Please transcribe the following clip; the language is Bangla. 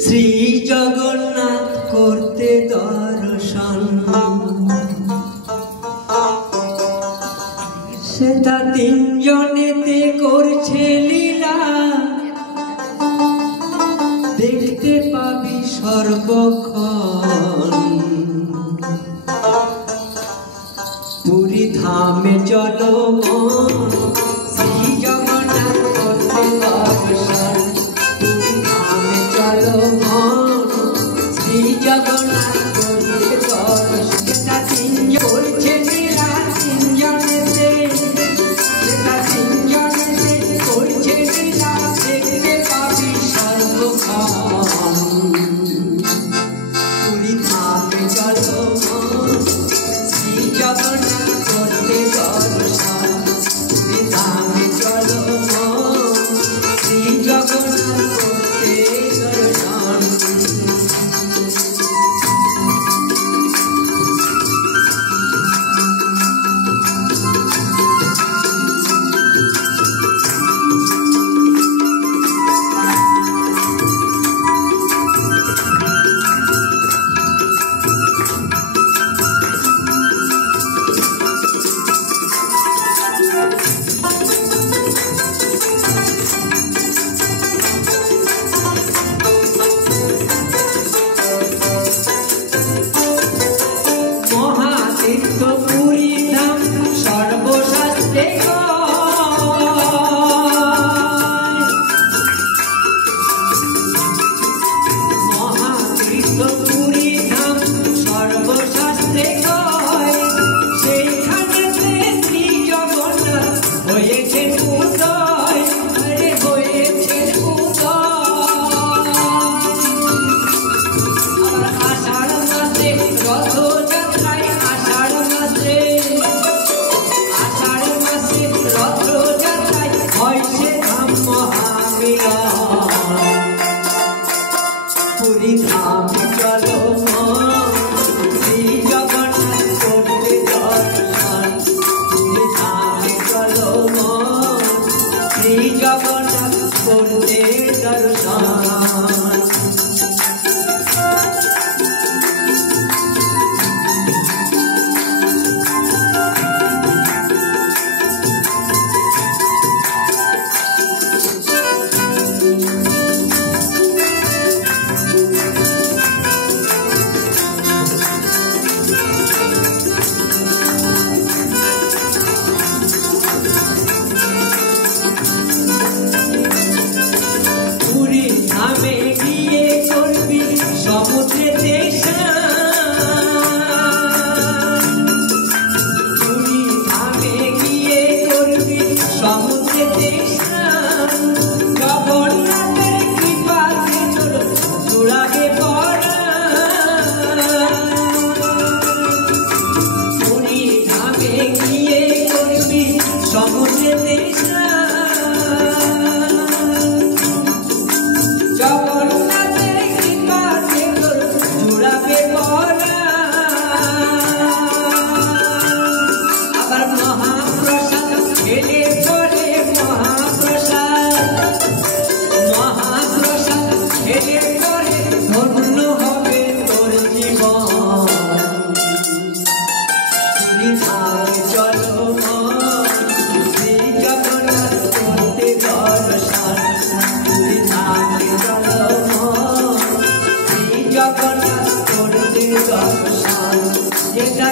শ্রী জগন্নাথ করতে দর্শন, সেটা তিনজনেতে করছে লীলা, দেখতে পাবি সর্বক্ষণ। পুরী ধামে চলো মন, শ্রী জগন্নাথ করতে দর্শন। পুরী ধামে চলো মন, শ্রী জগন্নাথ করতে দর্শন। সেটা তিনজন করছে লীলা, তিনজনেতে, সেটা তিনজনেতে করছে লীলা, দেখতে পাবি সর্বক্ষণ। পুরী ধামে চলো মন, শ্রী জগন্নাথ করতে দর্শন। পুরী ধামে চলো মন, শ্রী জগন্নাথ করতে দর্শন। পুরী ধাম সর্বশাস্ত্রে মহাতীর্থ, পুরী ধাম সর্বশাস্ত্রে সেইখানে শ্রী জগন্নাথ হয়েছে উদয়, হয়েছে উদয়। আষাঢ় মাসে রথযাত্রায়, আষাঢ় মাসে রথযাত্রায় হয়েছে ধাম মহামিলন। পুরী ধামে চলো মন, শ্রী জগন্নাথ করতে দর্শন। পুরী ধামে চলো মন, শ্রী জগন্নাথ করতে দর্শন। পুরী ধামে গিয়ে করবি সমুদ্রেতে স্নান, পুরী ধামে গিয়ে করবি সমুদ্রেতে স্নান। জগন্নাথের কৃপাতে তোর জুড়াবে পরাণ। পুরী ধামে গিয়ে করবি সমুদ্রেতে স্নান। জগন্নাথের কৃপাতে তোর জুড়াবে পরাণ। আবার মহাপ্রসাদ খেলে পরে, মহাপ্রসাদ খেলে পরে ধন্য হবে তোর জীবন। পুরী ধামে চলো মন, শ্রী জগন্নাথ করতে দর্শন। পুরী ধামে চলো মন, শ্রী জগন্নাথ করতে দর্শন। যেটা